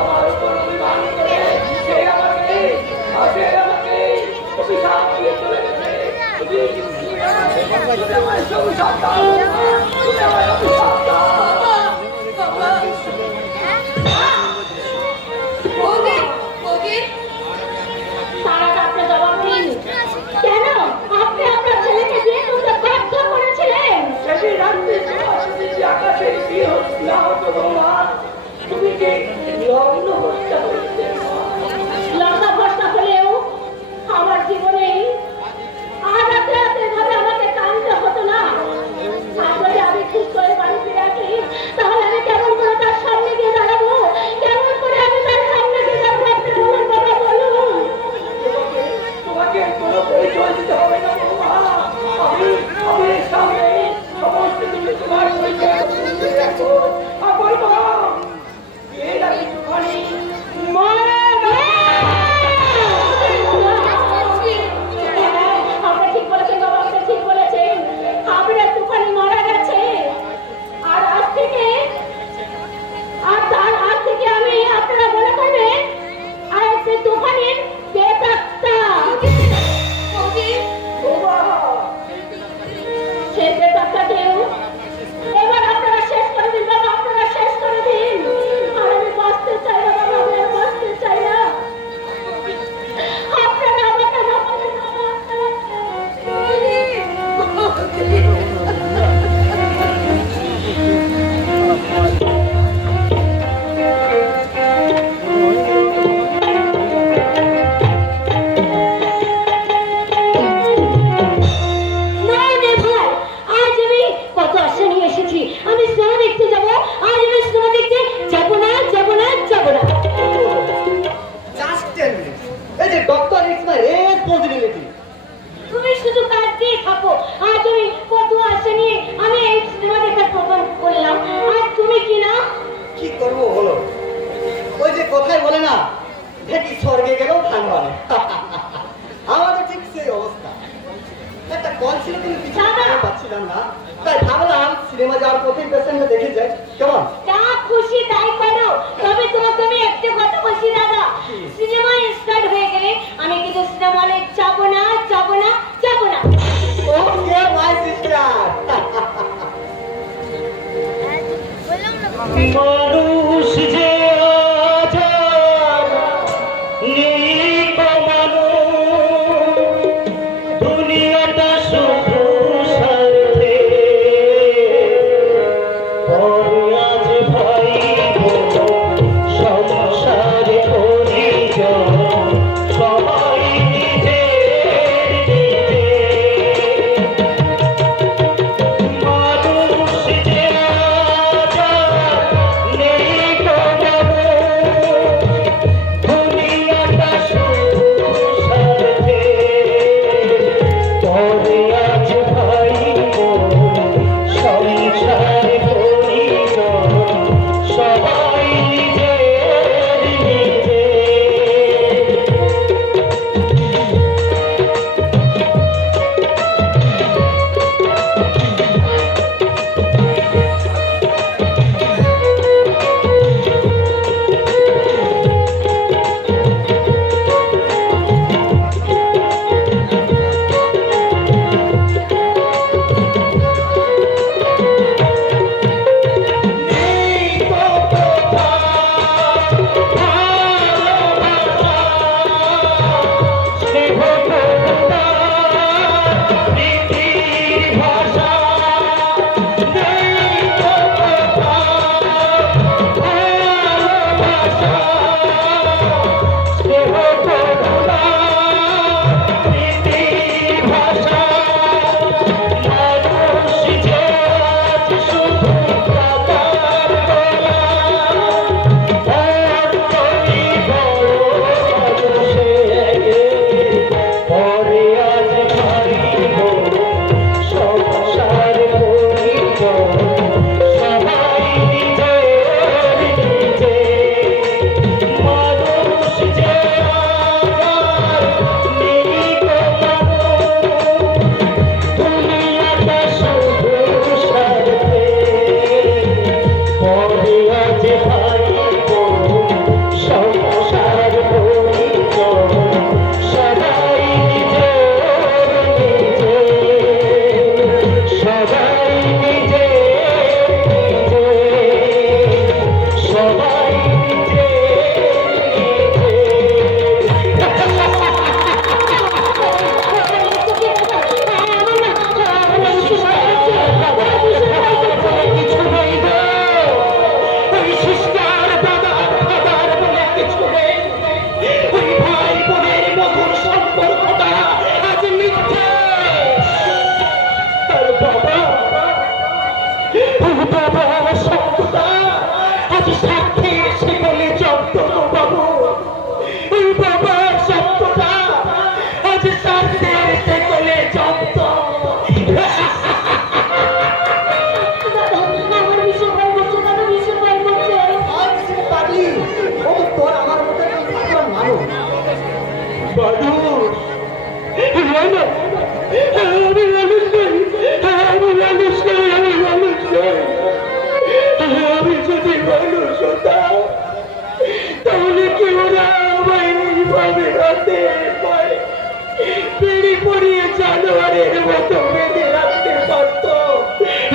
আমার উপর অভিমান করে সে আমাকে অভিশাপ দিয়ে চলে গেছে। আমার সংসার দাও, তুমি আমার অভিশাপ দাও। তারা আপনি জবাব দিন, কেন আপনি আপনার ছেলেকে বিয়ে করতে বাধ্য করেছিলেন? সেদিন রাত্রে আকাশে বিয়ে না হতো বৌমা, তুমি কি লগ্ন হত্যা করেছিলে? লঙ্কা ভর্তা হলেও আমার জীবনে আর রাতে রাতে ভাবে আমাকে কাঁদতে হতো না। আর যদি আমি ঠিক করে বাড়ি ফিরে আসি, তাহলে আমি কেমন করে তার সামনে গিয়ে দাঁড়াবো? কেমন করে আমি তার সামনে গিয়ে দাঁড়াবো? আপনি বলুন বাবা, বলুন। তোমাকে কোনো পরিচয় দিতে হবে না বৌমা। আমি সামনে সমস্ত কিছু তোমার পরিচয় রাখো। আমার মা এর আগে একটুখানি আপনি ঠিক বলেছেন বাবা, আপনি ঠিক বলেছেন। আপনার তুফানি মারা গেছে। আর আজ থেকে আমি আপনারা মনে করবেন আর সেই তুফানির বেতাত্তা। সেই বেতাত্তাকেও এবার আপনারা শেষ করে দিন বাবা, আপনারা শেষ করে দিন। আর আমি বাঁচতে চাই না বাবা, আমি আর বাঁচতে চাই না। আপনারা আমাকে বাঁচান বাবা, তুমি শুধু কাঁদতেই থাকো। আর তুমি কত আশা নিয়ে আমি এই সিনেমা দেখার প্রোগ্রাম করলাম, আর তুমি কি না? কি করবো বলো? ওই যে কথাই বলে না, ঢেকি স্বর্গে গেলেও ধান বানে। আমারও ঠিক সেই অবস্থা। একটা কল ছিল কিন্তু কিছু পাচ্ছিলাম না, তাই ভাবলাম সিনেমা যাওয়ার পথে পেশেন্টটা দেখে যাই। কেমন? যা খুশি তাই করো। তবে তোমাকে আমি একটা কথা বলছি দাদা, সিনেমা স্টার্ট হয়ে গেলে আমি কিন্তু সিনেমা হলে যাবো না, যাবো না, যাবো না। ওকে মাই সিস্টার। মানুষ যে দুনিয়াটা শুধু স্বার্থে পড়ে আছে।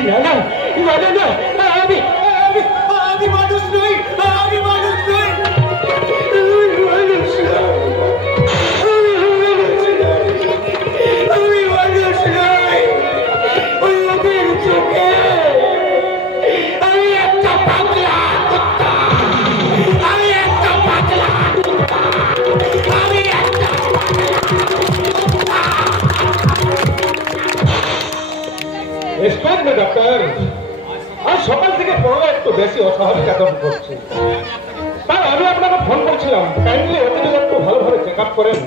না না না না না আমি আমি মানুষ নই, আমি মানুষ নই, আমি মানুষ নই। ওই ওদের চোখে আমি একটা পাগলা কুত্তা, আমি একটা পাগলা কুত্তা, আমি একটা স্টপ না ডাক্তার, আজ সকাল থেকে পড়া একটু বেশি অস্বাভাবিক আচরণ করছে। তাই আমি আপনাকে ফোন করছিলাম, কাইন্ডলি ওকে যদি একটু ভালোভাবে চেক আপ করেন।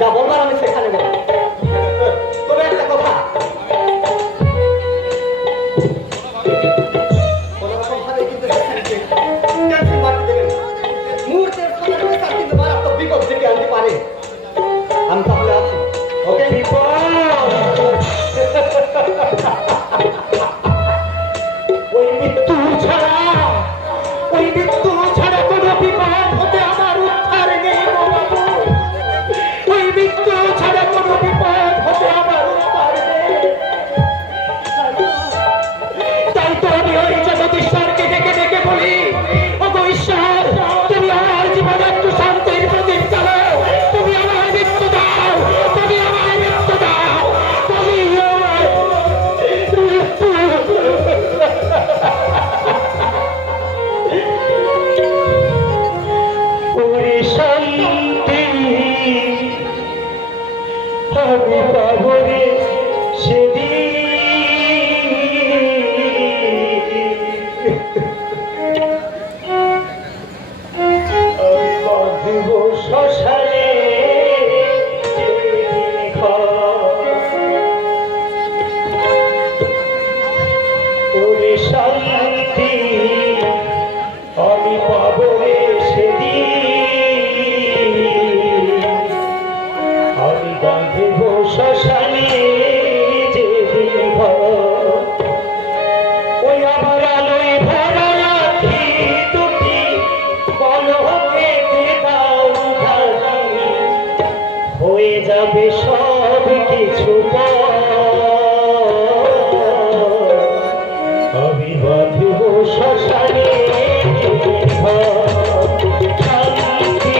যা বলবার আমি সেখানে বলবো। তবে একটা কথা, কোনোরকম ভাবে কিন্তু ক্যান্সেল মারতে দেবেন না। মুহূর্তের সাথে তার কিন্তু মারাত্মক বিপদ থেকে আনতে পারে। আমি তাহলে আছি। ওকে ওই মৃত্যু ছাড়া, ওই মৃত্যু ছাড়া কোনো বিপদ হতে আমার উদ্ধার নেই বাবু। ওই মৃত্যু ছাড়া কোনো বিপদ হতে আমার উদ্ধার নেই। তাই তো আমি ওই জগদীশ্বরকে ডেকে ডেকে বলি, ওগো ঈশ্বর, তুমি আমার জীবনে একটু শান্তির প্রদীপ চালাও, তুমি আমার মৃত্যু দাও, তুমি আমার মৃত্যু দাও, তুমি আমার মৃত্যু। ওরে শান্তি আমি পাবো রে সেদিন, আমি বাঁধব শ্মশানে ওরে শান্তি আমি পাবো রে সেদিন, আমি বাঁধব শ্মশানে যেদিন ঘর। ওই আমার আলোয় ভরা আঁখি দুটি পলকে দাও ঢাকি, হয়ে যাবে সব কিছু আমি বাঁধব শ্মশানে যেদিন ঘর। শান্তি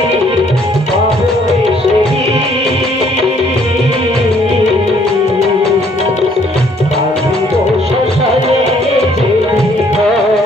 পাবো রে সেদিন, বাঁধব শ্মশানে যেদিন ঘর।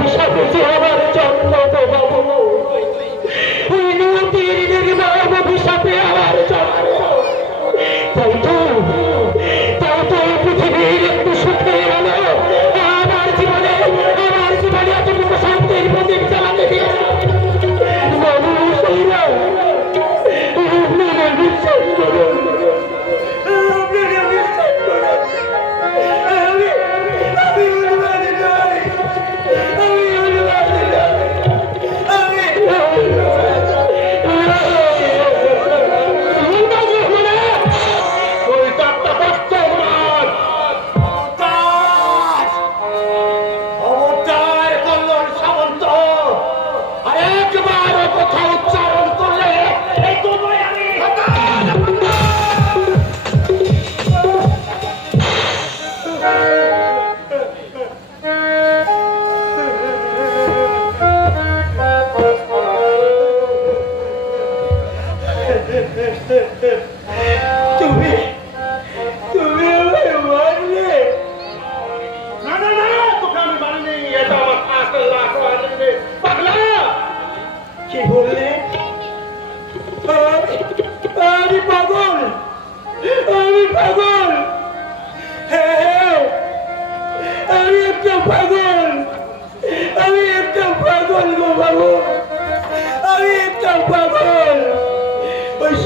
হিসাবে যে আমার জন্ম বাবু, ওই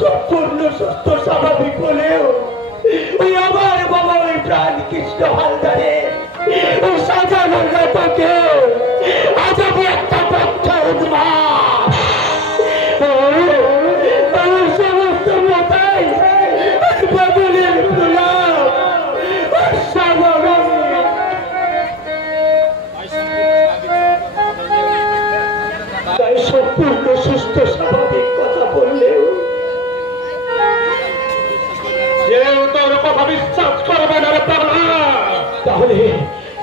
সম্পূর্ণ সুস্থ স্বাভাবিক হলেও ওই আমার বাবা ওই প্রাণ কৃষ্ণ হালদারে ওই সাজানো রাতাকে আজ আমি একটা পথ উন্মাদ সমস্ত মাথায় বদলের গোলাপ তাই সম্পূর্ণ সুস্থ স্বাভাবিক কথা বললেও কেউ তোর কথা বিশ্বাস করবে না রে পাগলা। তাহলে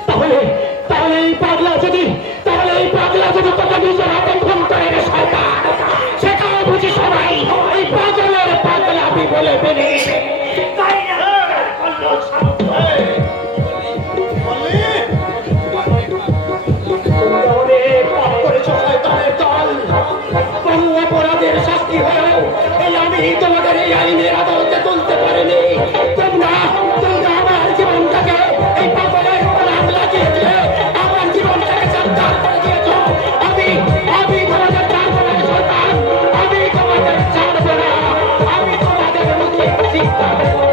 তাহলে তাহলে এই পাগলা যদি তোকে নিজের হাতে খুন করে রে শয়তান, সেটাও বুঝি সবাই এই পাগলের পাগলামি বলে মেনে নেবে। তাই না? তোমরা অনেক পাপ করেছো শয়তানের দল। বহু অপরাধের শাস্তি হয়েও এই আমি তোমাদের এই আইনের আদালতে তুলতে পারিনি। তোমরা আমার জীবনটাকে এই পাগলের রাত লাগিয়ে দিয়ে আমার জীবনটাকে সত্যার করে দিয়েছো। আমি তোমাদের ছাড়বো না শয়তান, আমি তোমাদের ছাড়বো না, আমি তোমাদের মুখে শিক্ষা দেবো।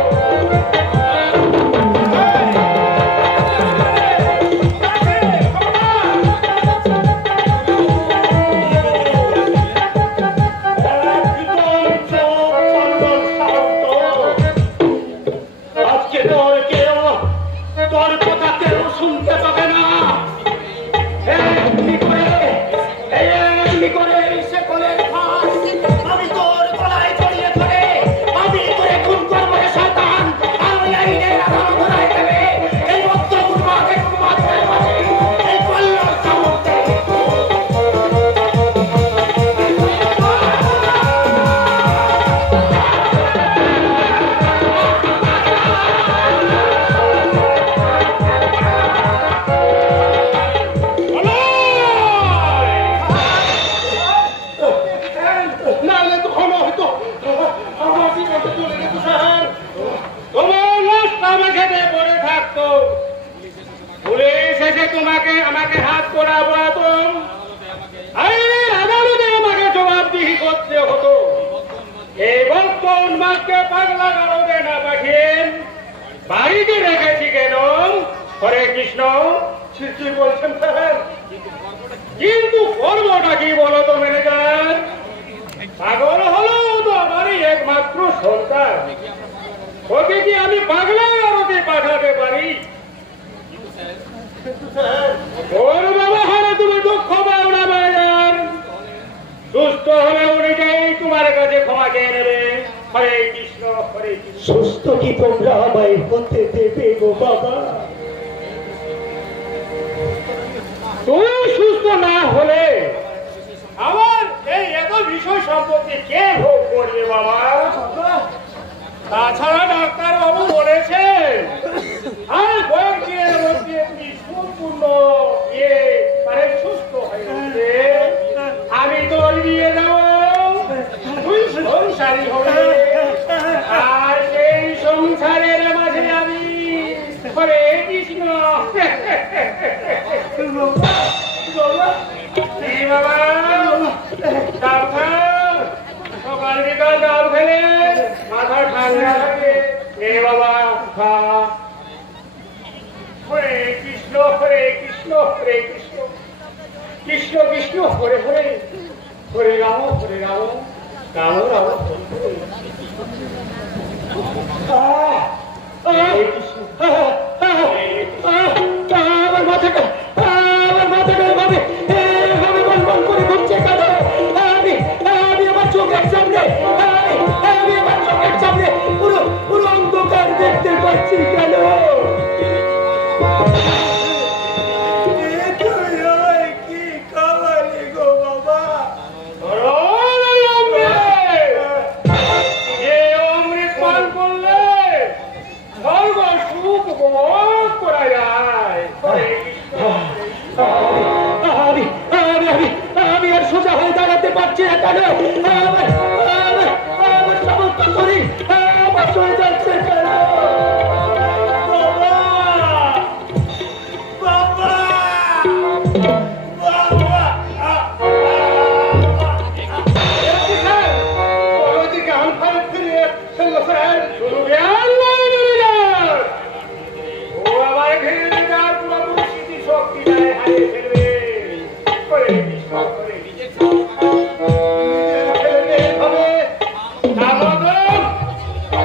আমাকে হাত করা বলাতম, আইনের আদালতে আমাকে জবাবদিহি করতে হতো। এই ভক্ত উন্মাদকে পাগলা গারদে না পাঠিয়ে বাড়িতে রেখেছি কেন? হরে কৃষ্ণ। কি বলছেন স্যার? কিন্তু করবোটা কি বলো তো ম্যানেজার? পাগল হলেও তো আমারই একমাত্র সন্তান, ওকে কি আমি পাগলা গারদে পাঠাতে পারি? ওর বাবা হলে তুমি দুঃখ পাও না ম্যানেজার, সুস্থ হলে অনুযায়ী তোমার কাছে ক্ষমা চেয়ে নেবে। হরে কৃষ্ণ হরে কৃষ্ণ। সুস্থ কি তোমরা আমায় হতে দেবে গো বাবা? তুমি সুস্থ না হলে আমার এই এত বিষয় সম্পর্কে কে ভোগ করবে বাবা? তাছাড়া ডাক্তার বাবু বলেছেন আর কয়েকদিনের মধ্যে তুমি সম্পূর্ণ সুস্থ হয়ে উঠবে। আমি তোর বিয়ে দেবো, তুই সংসারী হবে, আর সেই সংসারের মাঝে আমি হরে কৃষ্ণ। বাবা সকাল বিকাল ডাল খেলে মাথা ঠান্ডা থাকে। এ বাবা খা। হরে কৃষ্ণ হরে কৃষ্ণ হরে কৃষ্ণ কৃষ্ণ কৃষ্ণ হরে হরে, হরে রাম রাম রাম হরে আমার মাথাটা ভাবে বল করে ঘুরছে কেন? আমি আমার চোখের সামনে পুরো অন্ধকার দেখতে পাচ্ছি কেন? কি খাওয়ালি গো বাবা? অমৃত পান করলে স্বর্গ সুখ উপভোগ করা যায়। আমি আর সোজা হয়ে দাঁড়াতে পারছি না কেন? আমার সমস্ত শরীর আমার চলে যাচ্ছে কেন? গান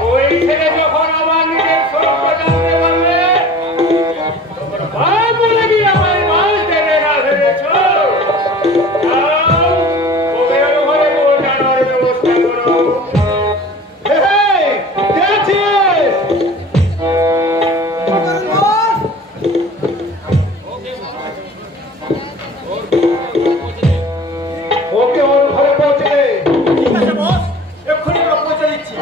ওই ছেলে যখন আমার নিজের স্বরূপটা জানতে পারলে তোমার বলে কি আমার মাছ দেবে না ভেবেছ? ওদের ঘরে পৌঁছানোর ব্যবস্থা করো। ওকে ওর ঘরে পৌঁছে দে। ঠিক আছে বস, এক্ষুনি আমরা পৌঁছে দিচ্ছি।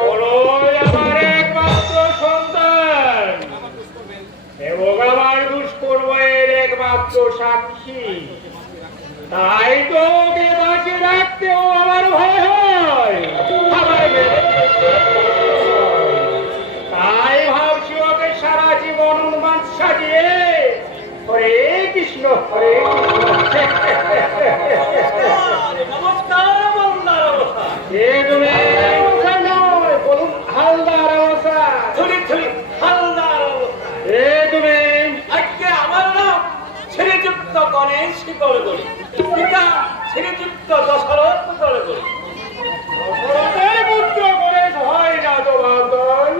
বলোই আমার একমাত্র সন্তান এবং আমার দুষ্কর্মের একমাত্র সাক্ষী, তাই তো ওকে বাঁচিয়ে রাখতেও আমার ভয় হয়। আমার তাই ভাবছি ওকে সারা জীবন উন্মাদ সাজিয়ে হরে কৃষ্ণ হরে নমস্কার বলদার অবস্থা। এ তুমি নয়, বলুন হালদার অবস্থা। হালদার অবস্থা। এ তুমি আজকে আমার নাম শ্রীযুক্ত গণেশ গড়গড়ি, পিতা শ্রীযুক্ত দশরথ গড়গড়ি। দশরথের পুত্র গণেশ হয় না তো ভাবন।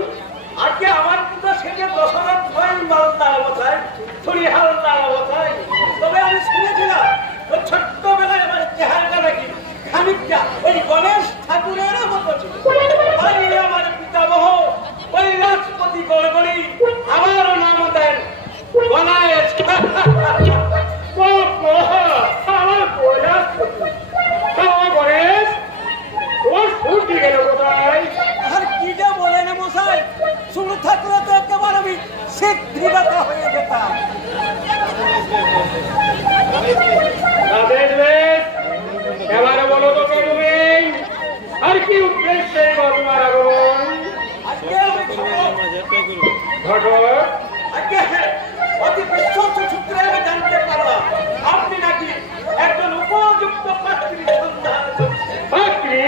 আজকে আমার পিতা সেটা দশরথ হয় মালদার অবস্থায়, ছড়ি হালদার অবস্থায়। তবে আমি শুনেছিলাম ওই ছোট্টবেলায় আমার চেহারাটা নাকি খানিকটা ওই গণেশ ঠাকুরের মতো ছিল। তাই আমার পিতামহ ওই রাজপতি গড়গড়ি আমার নাম দেন গণেশ। আমার গণেশ গণেশ ওর ফুটি গেল কোথায়? আর কি যে বলেন মশাই, শুনে থাকলে তো একেবারে আমি সিদ্ধিদাতা হয়ে যেতাম। বেশ বেশ, এবার বলো তো কে তুমি, আর কি উদ্দেশ্যে তোমার আগমন? আজকে আমি ঘটক আজকে অতি বিশ্বস্ত সূত্রে আমি জানতে পারলাম আপনি নাকি একজন উপযুক্ত পাত্রীর সন্ধান করছেন। পাত্রী?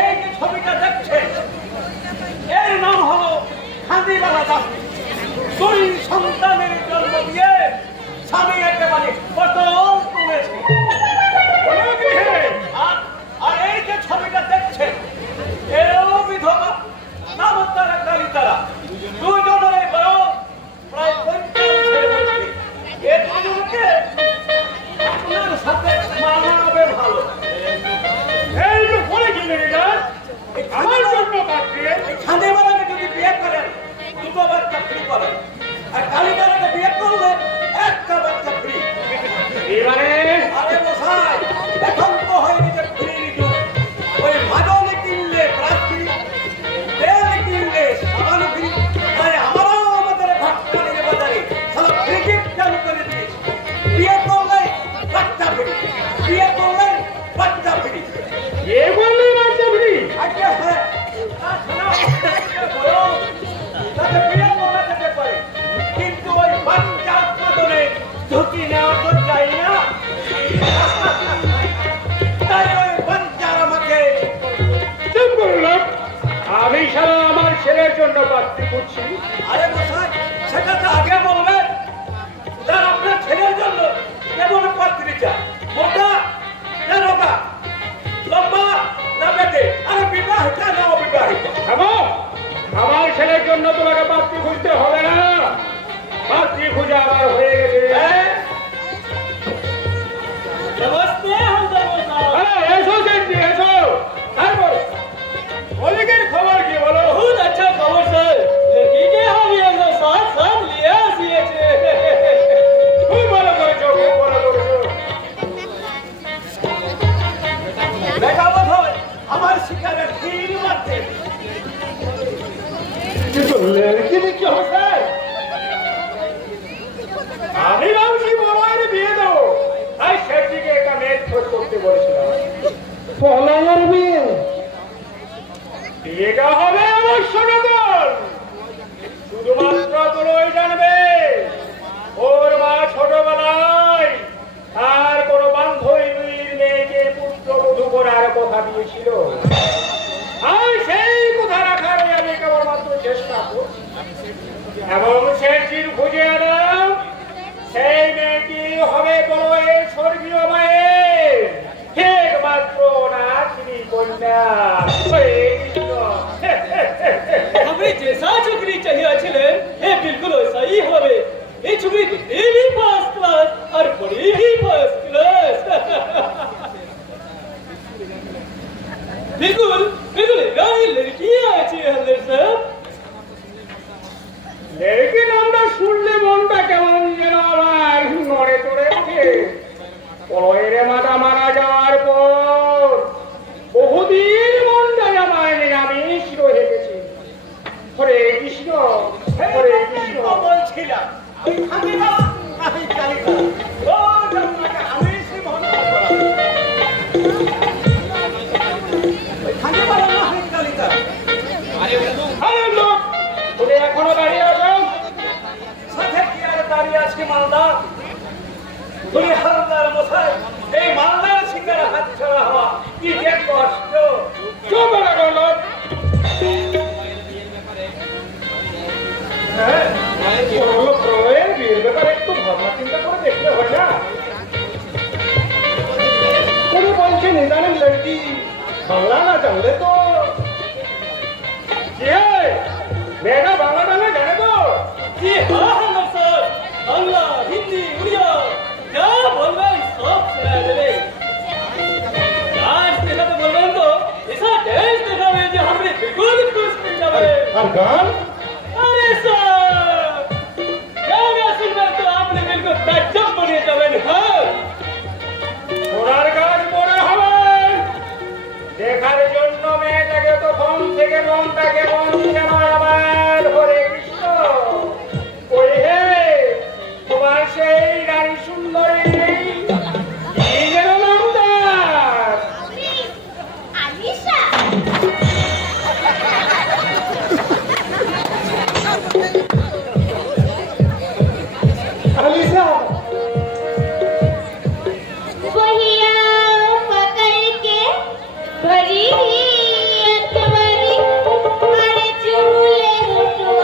এই যে ছবিটা দেখছেন, এর নাম হলো খাদিবালা দাসী। দুই সন্তানের জন্ম দিয়ে স্বামী একেবারে পটল তুলেছে। আর এই যে ছবিটা দেখছেন, এও বিধবা, নাম তারা কালিতারা। দুজনের বয়স প্রায় 45-এর মধ্যে। এ দুজনকে আপনার সাথে মানাবে ভালো। এই তো পরে গেলে না আমার জন্য পাত্রী। এই খাদিবালাকে যদি বিয়ে করেন, দুটো বাচ্চা ফ্রি করেন। আর কালিতারাকে বিয়ে করলে একটা বাচ্চা ফ্রি। এবারে আরে মশাই, এখন তো হয়ে গেছে ফ্রি যুগ। ওই ভাজনে কিনলে ব্রাশ ফ্রি, তেল কিনলে সাবান ফ্রি। তাই আমরাও আমাদের ভাটকালির বাজারে সারা ফ্রি গিফট চালু করে দিয়েছি। বিয়ে করলে বাচ্চা ফ্রি, বিয়ে করলে বাচ্চা ফ্রি। এ বললে বাচ্চা ফ্রি? আচ্ছা হ্যাঁ, তাতে বিয়ে করা যেতে পারে, কিন্তু ওই বাচ্চা উৎপাদনে ঝুঁকি নেওয়া তো চাই না। তাই ওই বাচ্চার আমাকে চুপ করলাম। আমি সারা আমার ছেলের জন্য পাত্রী করছি। আরে মশাই, সেটা তো আগে বলবেন। তার আপনার ছেলের জন্য কেমন পাত্রী চাই? মোটা না রোগা, লম্বা না বেটে, আর বিবাহিতা না অবিবাহিতা? আমার ছেলের জন্য তোমাকে পাত্রী খুঁজতে হবে না, পাত্রী খুঁজে আমার হয়ে গেছে। নমস্তে হালদার মশাই। আরে এসো সেন্টি এসো। তারপর মলিকের খবর কি বলো? बहुत अच्छा खबर सर, लड़की के हम ये साथ साथ लिया सिए छे। খুব ভালো করেছো, খুব ভালো করেছো। দেখা বলো আমার শিকারে ভিড় মারতে। কিন্তু লড়কি में क्या होता है? আমি ভাবছি বড়ের বিয়ে দেবো, তাই সেটিকে একটা মেয়ে খোঁজ করতে বলেছিলাম। পলাইয়ের বিয়ে? বিয়েটা হবে অবশ্য নগর। শুধুমাত্র তোরই জানবে ওর মা ছোটবেলায় আর কোনো বান্ধবীর মেয়েকে পুত্রবধূ করার কথা দিয়েছিল, আর সেই কথা রাখার আমি কেবলমাত্র চেষ্টা করছি। এবং সেই চির খুঁজে এলাম, সেই মেয়েটি হবে বড়য়ের স্বর্গীয় মায়ের একমাত্র নাতনি কন্যা। আপনি जैसा छोकरी चाहिए ছিলেন ये बिल्कुल वैसा ही হবে। ये छोकरी दिखने भी फर्स्ट क्लास और बड़ी भी फर्स्ट क्लास। बिल्कुल बिल्कुल गाड़ी लड़की আছে हल्दर साहब। লড়কি নামটা শুনলে মনটা কেমন যেন আমার নড়ে চড়ে ওঠে। বড়য়ের মাতা মারা যাওয়ার পর বহুদিন মনটা আমার নিরামিষ রয়ে গেছে। হরে কৃষ্ণ হরে কৃষ্ণ বলছিলাম আমি থাকি না আমি কালিকা ও জন্মকে আমি শ্রী মহারাজ থাকি পারো না আমি কালিকা। আরে লোক তুমি এখনো দাঁড়িয়ে আছো? সাথে কি আর দাঁড়িয়ে আছি মালদা? তুমি হালদার মশাই এই মালদার শিকার হাত ছাড়া হওয়া কি যে কষ্ট। চুপ রাখো লোক। হ্যাঁ বড় প্রয়ের বিয়ের ব্যাপারে একটু ভাবনা চিন্তা করে দেখতে হয় না? উনি বলছেন ইদানিং লড়কি বাংলা না জানলে তো কি হয়? মেয়েটা বাংলা টাংলা জানে তো? जी हाँ हल्दर साहब बांग्ला हिंदी उड़िया क्या बोलना सब सुना देवे। डांस देखा तो बोल तो ऐसा डांस देखा है जो हमने बिल्कुल खुश कर जावे। আর গান? अरे साहब गाना सुनना तो आपने बिल्कुल ताज्जुब बने जावे। हाँ ঘোড়ার গাছ পরে হবে দেখার জন্য মেয়েটাকে তো ফোন থেকে মনটাকে মন কেন আমার হরে কৃষ্ণ। ওই হে তোমার সেই রানী সুন্দরী কি যেন নামটা? আলিশা আলিশা बहिया पकड़ के भरी अकबरी अरे चूले उठवा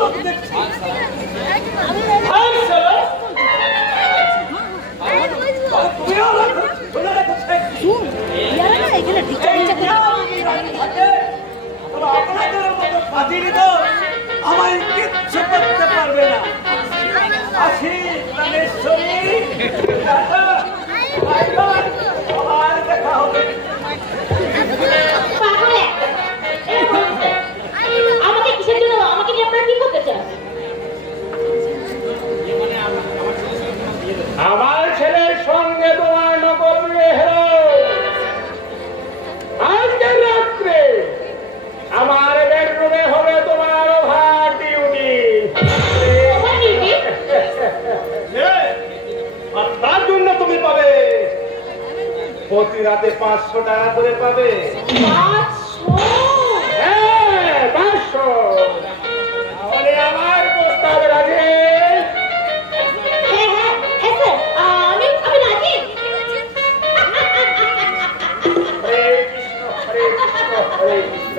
লোক দেখছি। হাই স্যার তুমিও রাখো, শুনে রাখো শেখ। এই গ্রামে থাকে, তবে আপনাদের মতো ফাজিল তো আমায় কিচ্ছু করতে পারবে না। আসি প্রাণেশ্বরী, টাটা, বাই বাই, আবার দেখা হবে। পাগল একটা। এরকম হচ্ছে। আমাকে কিসের জন্য আমাকে নিয়ে আপনারা কি করতে চান? আমার ছেলের সঙ্গে তোমার নকল বিয়ে হলো। আজকের রাত্রে আমার বেডরুমে হবে তোমার ওভার ডিউটি। Over duty? আর তার জন্য তুমি পাবে প্রতি রাতে 500 টাকা করে পাবে। 500? হ্যাঁ 500। তাহলে আমার প্রস্তাব রাজি? হ্যাঁ হ্যাঁ হ্যাঁ স্যার, আমি রাজি। হরে কৃষ্ণ হরে কৃষ্ণ হরে কৃষ্ণ।